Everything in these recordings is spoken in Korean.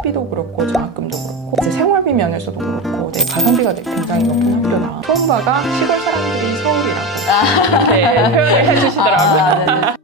학비도 그렇고 장학금도 그렇고 이제 생활비 면에서도 그렇고 가성비가 굉장히 높은 학교다. 투움바가 시골 사람들이 서울이라고 이렇게 표현을 해주시더라고요.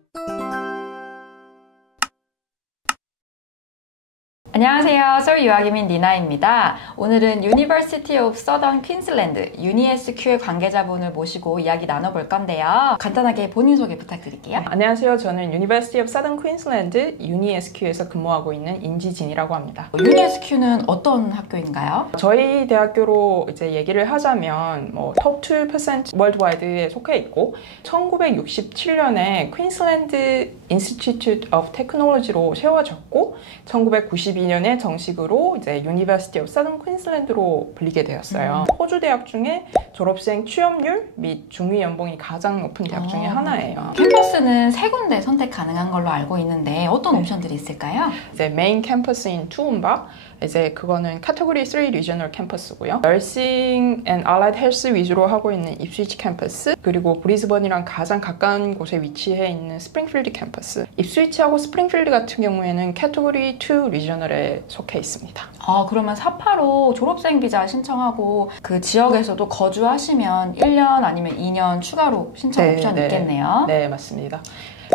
안녕하세요. 서울 유학이민 니나입니다. 오늘은 University of Southern Queensland, UniSQ의 관계자분을 모시고 이야기 나눠볼 건데요. 간단하게 본인 소개 부탁드릴게요. 안녕하세요. 저는 University of Southern Queensland, UniSQ에서 근무하고 있는 임지진이라고 합니다. UniSQ는 어떤 학교인가요? 저희 대학교로 이제 얘기를 하자면 top 2% 월드와이드에 속해 있고 1967년에 퀸슬랜드 Institute of Technology로 세워졌고 1992년에 정식으로 이제 University of Southern Queensland로 불리게 되었어요. 호주 대학 중에 졸업생 취업률 및 중위 연봉이 가장 높은 대학 중에 하나예요. 캠퍼스는 세 군데 선택 가능한 걸로 알고 있는데 어떤 옵션들이 있을까요? 이제 메인 캠퍼스인 투움바, 이제 그거는 카테고리 3 리저널 캠퍼스고요. Nursing and Allied Health 위주로 하고 있는 입스위치 캠퍼스, 그리고 브리즈번이랑 가장 가까운 곳에 위치해 있는 스프링필드 캠퍼스. 입스위치하고 스프링필드 같은 경우에는 카테고리 2 리저널에 속해 있습니다. 그러면 사파로 졸업생 비자 신청하고 그 지역에서도 거주하시면 1년 아니면 2년 추가로 신청 옵션이 있겠네요. 네, 맞습니다.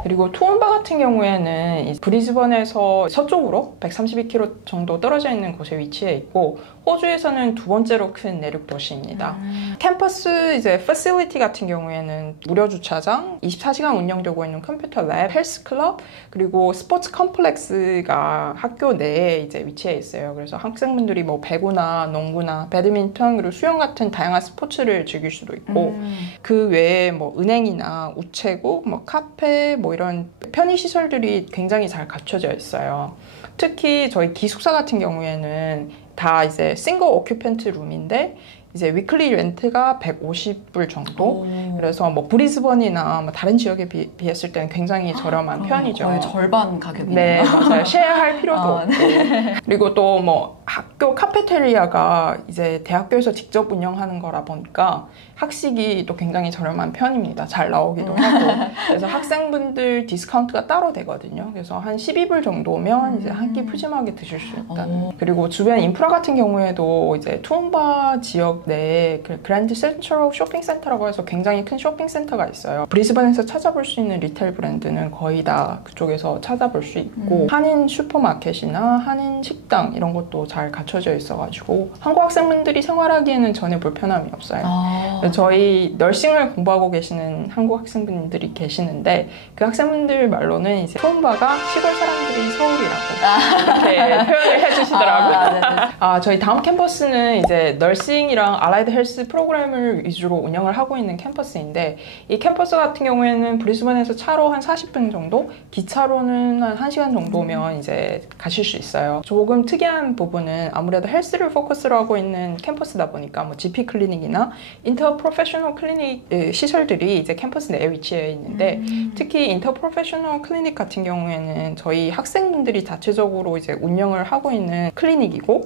그리고 투움바 같은 경우에는 브리즈번에서 서쪽으로 132km 정도 떨어져 있는 곳에 위치해 있고 호주에서는 두 번째로 큰 내륙 도시입니다. 캠퍼스 이제 패실리티 같은 경우에는 무료 주차장, 24시간 운영되고 있는 컴퓨터 랩, 헬스 클럽, 그리고 스포츠 컴플렉스가 학교 내에 이제 위치해 있어요. 그래서 학생분들이 배구나 농구나 배드민턴 그리고 수영 같은 다양한 스포츠를 즐길 수도 있고 그 외에 은행이나 우체국, 카페, 이런 편의시설들이 굉장히 잘 갖춰져 있어요. 특히 저희 기숙사 같은 경우에는 다 이제 싱글 오큐펜트 룸인데 이제 위클리 렌트가 150불 정도. 그래서 브리즈번이나 다른 지역에 비했을 때는 굉장히 저렴한 편이죠. 거의 절반 가격이네요. 네, 맞아요. 쉐어할 필요도 없고. 네. 그리고 또 학교 카페테리아가 이제 대학교에서 직접 운영하는 거라 보니까 학식이 또 굉장히 저렴한 편입니다. 잘 나오기도 하고. 그래서 학생분들 디스카운트가 따로 되거든요. 그래서 한 12불 정도면 이제 한 끼 푸짐하게 드실 수 있다는. 그리고 주변 인프라 같은 경우에도 이제 투움바 지역 내에 그랜드 센트럴 쇼핑센터라고 해서 굉장히 큰 쇼핑센터가 있어요. 브리즈번에서 찾아볼 수 있는 리테일 브랜드는 거의 다 그쪽에서 찾아볼 수 있고 한인 슈퍼마켓이나 한인 식당 이런 것도 잘 갖춰져 있어가지고 한국 학생분들이 생활하기에는 전혀 불편함이 없어요. 저희 널싱을 공부하고 계시는 한국 학생분들이 계시는데 그 학생분들 말로는 이제 투움바가 시골 사람들이 서울이라고 이렇게 표현을 해주시더라고요. 저희 다음 캠퍼스는 이제 널싱이랑 알라이드 헬스 프로그램을 위주로 운영을 하고 있는 캠퍼스인데 이 캠퍼스 같은 경우에는 브리즈번에서 차로 한 40분 정도, 기차로는 한 1시간 정도면 이제 가실 수 있어요. 조금 특이한 부분은 아무래도 헬스를 포커스로 하고 있는 캠퍼스다 보니까 GP 클리닉이나 인터 프로페셔널 클리닉 시설들이 이제 캠퍼스 내에 위치해 있는데 특히 인터 프로페셔널 클리닉 같은 경우에는 저희 학생분들이 자체적으로 이제 운영을 하고 있는 클리닉이고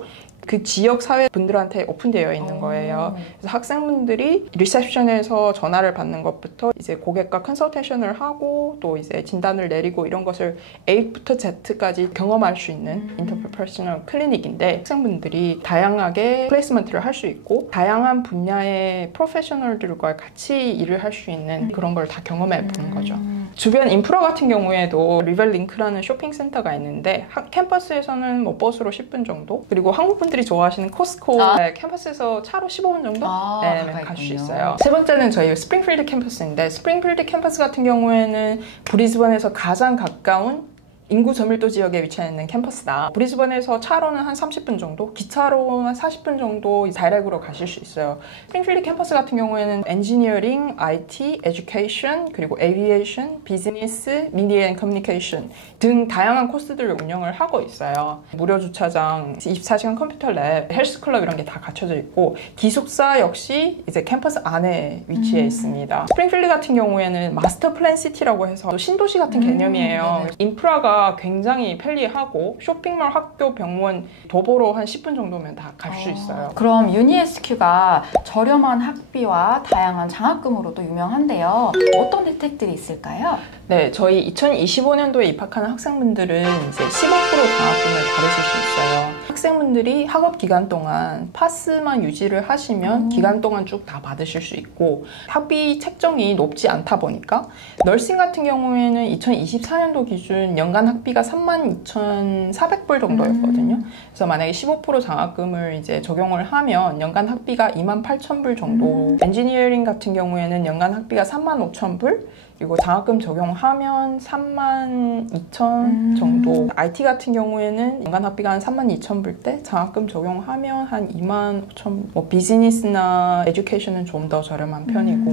그 지역 사회 분들한테 오픈되어 있는 거예요. 그래서 학생분들이 리셉션에서 전화를 받는 것부터 이제 고객과 컨설테이션을 하고 또 이제 진단을 내리고 이런 것을 A부터 Z까지 경험할 수 있는 인터프로페셔널 클리닉인데 학생분들이 다양하게 플레이스먼트를 할 수 있고 다양한 분야의 프로페셔널들과 같이 일을 할 수 있는 그런 걸 다 경험해 보는 거죠. 주변 인프라 같은 경우에도 리벨링크라는 쇼핑센터가 있는데 캠퍼스에서는 버스로 10분 정도 그리고 한국분들이 좋아하시는 코스코 캠퍼스에서 차로 15분 정도 갈 수 있어요. 세 번째는 저희 스프링필드 캠퍼스인데 스프링필드 캠퍼스 같은 경우에는 브리즈번에서 가장 가까운 인구 저밀도 지역에 위치해 있는 캠퍼스다. 브리즈번에서 차로는 한 30분 정도, 기차로 한 40분 정도 다이렉트로 가실 수 있어요. 스프링필드 캠퍼스 같은 경우에는 엔지니어링, IT, 에듀케이션, 그리고 에비에이션, 비즈니스, 미디어 앤 커뮤니케이션 등 다양한 코스들을 운영을 하고 있어요. 무료 주차장, 24시간 컴퓨터 랩, 헬스 클럽 이런 게 다 갖춰져 있고 기숙사 역시 이제 캠퍼스 안에 위치해 있습니다. 스프링필드 같은 경우에는 마스터 플랜 시티라고 해서 또 신도시 같은 개념이에요. 인프라가 굉장히 편리하고 쇼핑몰, 학교, 병원, 도보로 한 10분 정도면 다 갈 수 있어요. 그럼 UniSQ가 저렴한 학비와 다양한 장학금으로도 유명한데요. 어떤 혜택들이 있을까요? 네, 저희 2025년도에 입학하는 학생분들은 이제 15% 장학금을 받으실 수 있어요. 학생분들이 학업 기간 동안 파스만 유지를 하시면 기간 동안 쭉 다 받으실 수 있고 학비 책정이 높지 않다 보니까 널싱 같은 경우에는 2024년도 기준 연간 학비가 32,400불 정도였거든요. 그래서 만약에 15% 장학금을 이제 적용을 하면 연간 학비가 28,000불 정도. 엔지니어링 같은 경우에는 연간 학비가 35,000불. 그리고 장학금 적용하면 32,000 정도. IT 같은 경우에는 연간 학비가 한 32,000불 대 장학금 적용하면 한 25,000. 뭐 비즈니스나 에듀케이션은 좀 더 저렴한 편이고.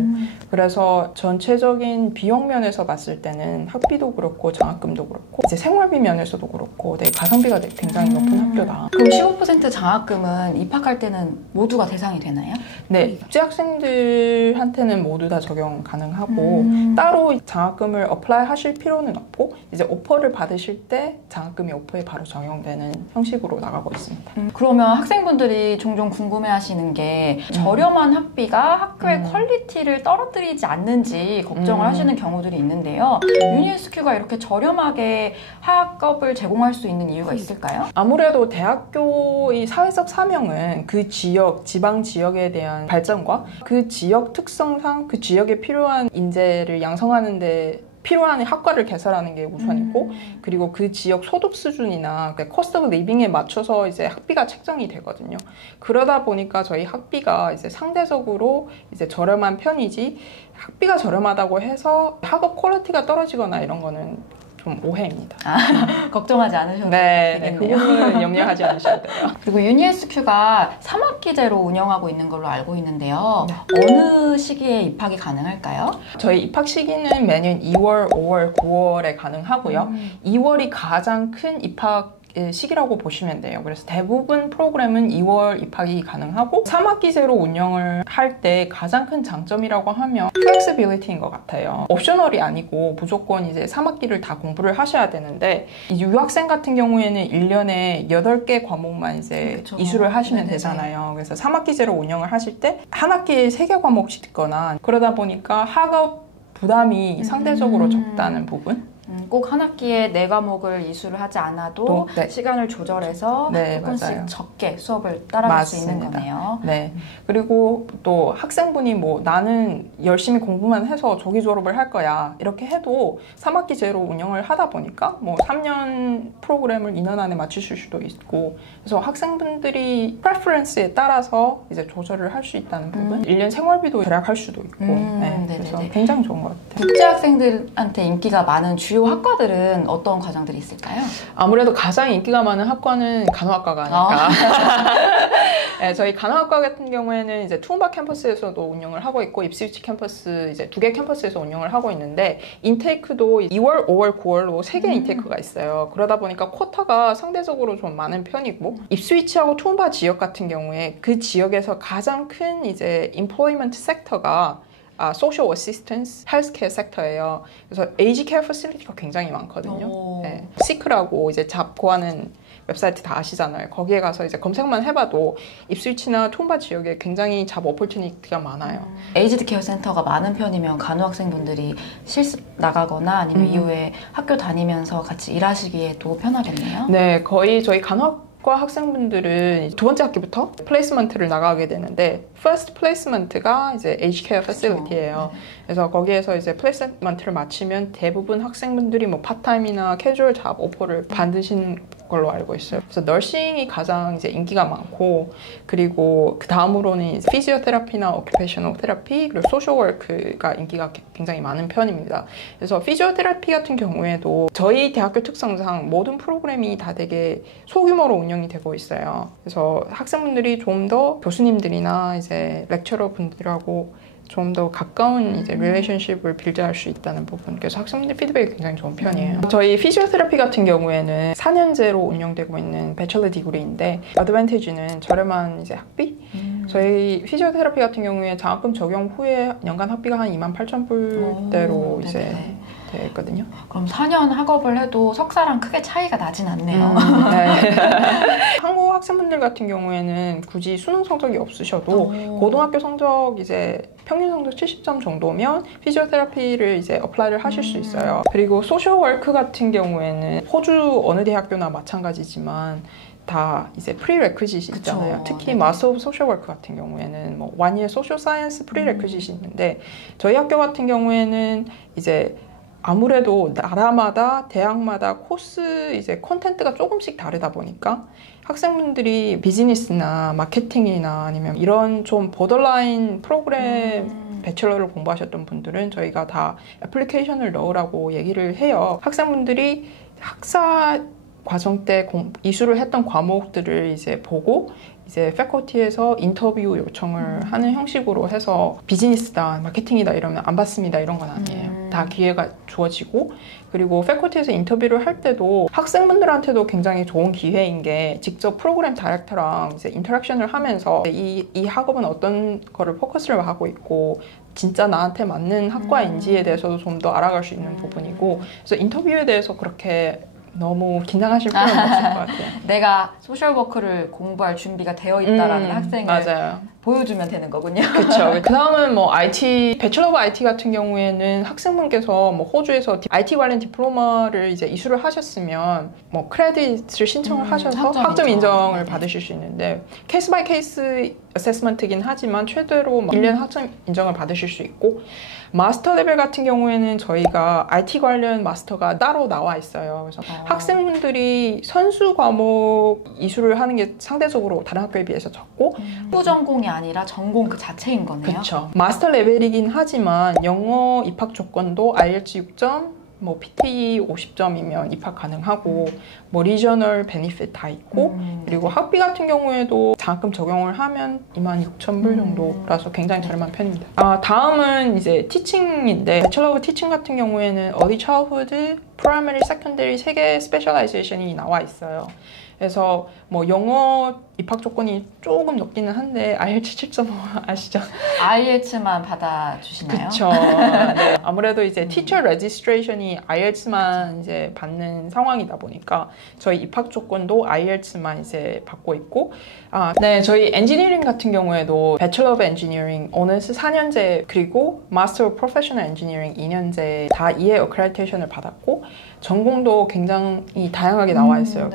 그래서 전체적인 비용 면에서 봤을 때는 학비도 그렇고 장학금도 그렇고 이제 생활비 면에서도 그렇고 되게 가성비가 굉장히 높은 학교다. 그럼 15% 장학금은 입학할 때는 모두가 대상이 되나요? 네, 입시 학생들한테는 모두 다 적용 가능하고 따로 장학금을 어플라이 하실 필요는 없고 이제 오퍼를 받으실 때 장학금이 오퍼에 바로 적용되는 형식으로 나가고 있습니다. 그러면 학생분들이 종종 궁금해하시는 게 저렴한 학비가 학교의 퀄리티를 떨어뜨리지 않는지 걱정을 하시는 경우들이 있는데요. 유니SQ가 이렇게 저렴하게 학업을 제공할 수 있는 이유가 있을까요? 아무래도 대학교의 사회적 사명은 그 지역, 지방 지역에 대한 발전과 그 지역 특성상 그 지역에 필요한 인재를 양성하는 데 필요한 학과를 개설하는 게 우선이고 그리고 그 지역 소득 수준이나 코스트 오브 리빙에 맞춰서 이제 학비가 책정이 되거든요. 그러다 보니까 저희 학비가 이제 상대적으로 이제 저렴한 편이지 학비가 저렴하다고 해서 학업 퀄리티가 떨어지거나 이런 거는 좀 오해입니다. 걱정하지 않으셔도 되겠네요. 되겠네요. 그거는 염려하지 않으셔도 돼요. 그리고 유니SQ가 3학기제로 운영하고 있는 걸로 알고 있는데요. 어느 시기에 입학이 가능할까요? 저희 입학 시기는 매년 2월, 5월, 9월에 가능하고요. 2월이 가장 큰 입학 시기라고 보시면 돼요. 그래서 대부분 프로그램은 2월 입학이 가능하고 3학기제로 운영을 할 때 가장 큰 장점이라고 하면 플렉시빌리티인 것 같아요. 옵셔널이 아니고 무조건 이제 3학기를 다 공부를 하셔야 되는데 유학생 같은 경우에는 1년에 8개 과목만 이제 그쵸. 이수를 하시면 네네네. 되잖아요. 그래서 3학기제로 운영을 하실 때 한 학기에 3개 과목씩 듣거나 그러다 보니까 학업 부담이 상대적으로 적다는 부분. 꼭 한 학기에 4과목을 이수를 하지 않아도 네. 시간을 조절해서 네, 조금씩 맞아요. 적게 수업을 따라갈 수 있는 맞습니다. 거네요. 네. 그리고 또 학생분이 뭐 나는 열심히 공부만 해서 조기 졸업을 할 거야. 이렇게 해도 3학기제로 운영을 하다 보니까 뭐 3년 프로그램을 2년 안에 마치실 수도 있고 그래서 학생분들이 프레퍼런스에 따라서 이제 조절을 할 수 있다는 부분. 1년 생활비도 절약할 수도 있고. 네. 그래서 네네네. 굉장히 좋은 것 같아요. 국제 학생들한테 인기가 많은 주요 학과들은 어떤 과정들이 있을까요? 아무래도 가장 인기가 많은 학과는 간호학과가 아닐까. 네, 저희 간호학과 같은 경우에는 이제 투움바 캠퍼스에서도 운영을 하고 있고 입스위치 캠퍼스 이제 2개 캠퍼스에서 운영을 하고 있는데 인테이크도 2월, 5월, 9월로 3개 인테이크가 있어요. 그러다 보니까 쿼터가 상대적으로 좀 많은 편이고 입스위치하고 투움바 지역 같은 경우에 그 지역에서 가장 큰 이제 employment 섹터가 social assistance, healthcare 섹터예요. 그래서 aged care facility가 굉장히 많거든요. 네. 시크라고 이제 잡 구하는 웹사이트 다 아시잖아요. 거기에 가서 이제 검색만 해봐도 입스위치나 투움바 지역에 굉장히 잡 오퍼튜니티가 많아요. 에이지드 케어 센터가 많은 편이면 간호학생분들이 실습 나가거나 아니면 이후에 학교 다니면서 같이 일하시기에도 편하겠네요. 네, 거의 저희 간호학과 학생분들은 두 번째 학기부터 플레이스먼트를 나가게 되는데 first placement가 이제 aged care facility예요. 네. 그래서 거기에서 이제 플레이스먼트를 마치면 대부분 학생분들이 뭐 파타임이나 캐주얼 잡 오퍼를 받으신 걸로 알고 있어요. 그래서 너싱이 가장 이제 인기가 많고 그리고 그 다음으로는 피지오테라피나 오큐페이셔널 테라피 그리고 소셜워크가 인기가 굉장히 많은 편입니다. 그래서 피지오테라피 같은 경우에도 저희 대학교 특성상 모든 프로그램이 다 되게 소규모로 운영이 되고 있어요. 그래서 학생분들이 좀 더 교수님들이나 이제 렉처러 분들하고 좀 더 가까운 이제 릴레이션십을 빌드할 수 있다는 부분. 그래서 학생들 피드백이 굉장히 좋은 편이에요. 저희 피지오테라피 같은 경우에는 4년제로 운영되고 있는 배철러 디그리인데 어드밴티지는 저렴한 이제 학비? 저희 피지오테라피 같은 경우에 장학금 적용 후에 연간 학비가 한 28,000불대로 이제 되어 있거든요. 그럼 4년 학업을 해도 석사랑 크게 차이가 나진 않네요. 네. 한국 학생분들 같은 경우에는 굳이 수능 성적이 없으셔도 고등학교 성적 이제 평균 성적 70점 정도면 피지오테라피를 이제 어플라이를 하실 수 있어요. 그리고 소셜워크 같은 경우에는 호주 어느 대학교나 마찬가지지만 다 이제 프리레퀴짓이 있잖아요. 그쵸. 특히 네네. 마스터 오브 소셜 워크 같은 경우에는 뭐 원이어 소셜 사이언스 프리레퀴짓이 있는데 저희 학교 같은 경우에는 이제 아무래도 나라마다 대학마다 코스 이제 콘텐츠가 조금씩 다르다 보니까 학생분들이 비즈니스나 마케팅이나 아니면 이런 좀 보더라인 프로그램 배첼러를 공부하셨던 분들은 저희가 다 애플리케이션을 넣으라고 얘기를 해요. 학생분들이 학사 과정 때 이수를 했던 과목들을 이제 보고 이제 패컬티에서 인터뷰 요청을 하는 형식으로 해서 비즈니스다, 마케팅이다 이러면 안 받습니다 이런 건 아니에요. 다 기회가 주어지고 그리고 패컬티에서 인터뷰를 할 때도 학생분들한테도 굉장히 좋은 기회인 게 직접 프로그램 다이렉터랑 이제 인터랙션을 하면서 이 학업은 어떤 거를 포커스를 하고 있고 진짜 나한테 맞는 학과인지에 대해서도 좀 더 알아갈 수 있는 부분이고 그래서 인터뷰에 대해서 그렇게 너무 긴장하실 필요는 없을 것 같아요. 내가 소셜워크를 공부할 준비가 되어 있다라는 학생을 맞아요. 보여주면 되는 거군요. 그렇죠. 그 다음은 뭐 IT, 배첼러 오브 IT 같은 경우에는 학생분께서 뭐 호주에서 IT 관련 디플로마를 이제 이수를 하셨으면 뭐 크레딧을 신청을 하셔서 학점 인정을 받으실 수 있는데 케이스 바이 케이스 어세스먼트긴 하지만 최대로 1년 학점 인정을 받으실 수 있고 마스터 레벨 같은 경우에는 저희가 IT 관련 마스터가 따로 나와 있어요. 그래서 학생분들이 선수 과목 이수를 하는 게 상대적으로 다른 학교에 비해서 적고 부전공이 아니라 전공 그 자체인 거네요. 그렇죠. 마스터 레벨이긴 하지만 영어 입학 조건도 IELTS 6점, 뭐 PTE 50점이면 입학 가능하고 뭐 리저널 베니핏 다 있고 그리고 학비 같은 경우에도 장학금 적용을 하면 26,000불 정도라서 굉장히 저렴한 편입니다. 다음은 이제 티칭인데 배첼러 오브 티칭 같은 경우에는 어리 차일드후드, 프라이머리, 세컨더리 3개 스페셜라이제이션이 나와 있어요. 그래서 뭐 영어 입학 조건이 조금 높기는 한데 IELTS 7.5 아시죠? IELTS만 받아주시나요? 그렇죠. 네. 아무래도 이제 티처 레지스트레이션이 IELTS만 이제 받는 상황이다 보니까 저희 입학 조건도 IELTS만 이제 받고 있고 네, 저희 엔지니어링 같은 경우에도 배첼러 오브 엔지니어링 오너스 4년제 그리고 마스터 오브 프로페셔널 엔지니어링 2년제 다 EA 어크레디테이션을 받았고 전공도 굉장히 다양하게 나와 있어요.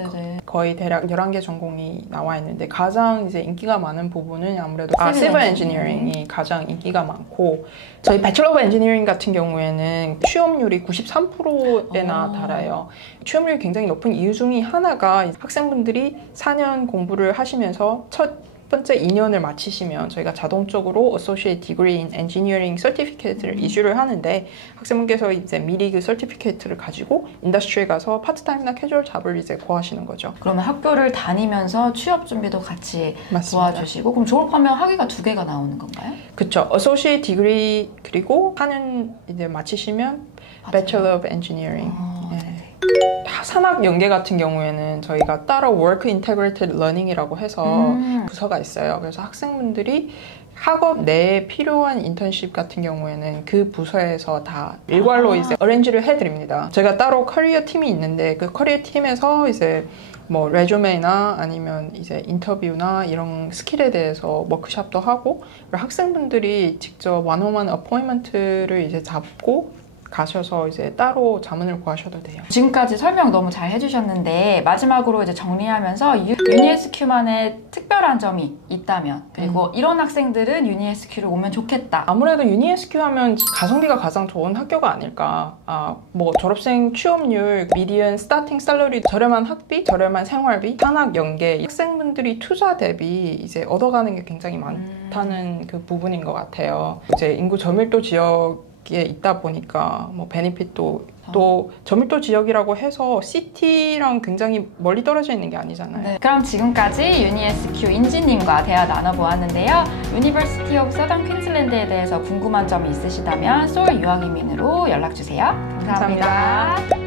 거의 대략 11개 전공이 나와 있는데 가장 이제 인기가 많은 부분은 아무래도 시빌 엔지니어링이 가장 인기가 많고 저희 배첼러 오브 엔지니어링 같은 경우에는 취업률이 93%에나 달아요. 취업률이 굉장히 높은 이유 중에 하나가 학생분들이 4년 공부를 하시면서 첫 번째 2년을 마치시면 저희가 자동적으로 Associate Degree in Engineering Certificate를 이슈를 하는데 학생분께서 이제 미리 그 서티피케이트를 가지고 인더스트리에 가서 파트타임이나 캐주얼 잡을 이제 구하시는 거죠. 그러면 학교를 다니면서 취업 준비도 같이 맞습니다. 도와주시고 그럼 졸업하면 학위가 2개가 나오는 건가요? 그렇죠. Associate Degree 그리고 4년 이제 마치시면 Bachelor of Engineering. 산학 연계 같은 경우에는 저희가 따로 Work Integrated Learning이라고 해서 부서가 있어요. 그래서 학생분들이 학업 내에 필요한 인턴십 같은 경우에는 그 부서에서 다 일괄로 이제 어레인지를 해드립니다. 제가 따로 커리어 팀이 있는데 그 커리어 팀에서 이제 뭐 레주메나 아니면 이제 인터뷰나 이런 스킬에 대해서 워크숍도 하고 그리고 학생분들이 직접 원어원 어포인먼트를 이제 잡고 가셔서 이제 따로 자문을 구하셔도 돼요. 지금까지 설명 너무 잘 해주셨는데 마지막으로 이제 정리하면서 유니SQ만의 특별한 점이 있다면 그리고 이런 학생들은 유니SQ를 오면 좋겠다. 아무래도 유니SQ 하면 가성비가 가장 좋은 학교가 아닐까. 뭐 졸업생 취업률, 미디언 스타팅 셀러리, 저렴한 학비, 저렴한 생활비, 산학 연계 학생분들이 투자 대비 이제 얻어가는 게 굉장히 많다는 그 부분인 것 같아요. 이제 인구 저밀도 지역 에 있다 보니까 뭐 베니핏도 또 저밀도 지역이라고 해서 시티랑 굉장히 멀리 떨어져 있는 게 아니잖아요. 네, 그럼 지금까지 유니SQ 인지님과 대화 나눠보았는데요. 유니버시티 오브 서던 퀸즐랜드에 대해서 궁금한 점이 있으시다면 소울 유학이민으로 연락주세요. 감사합니다.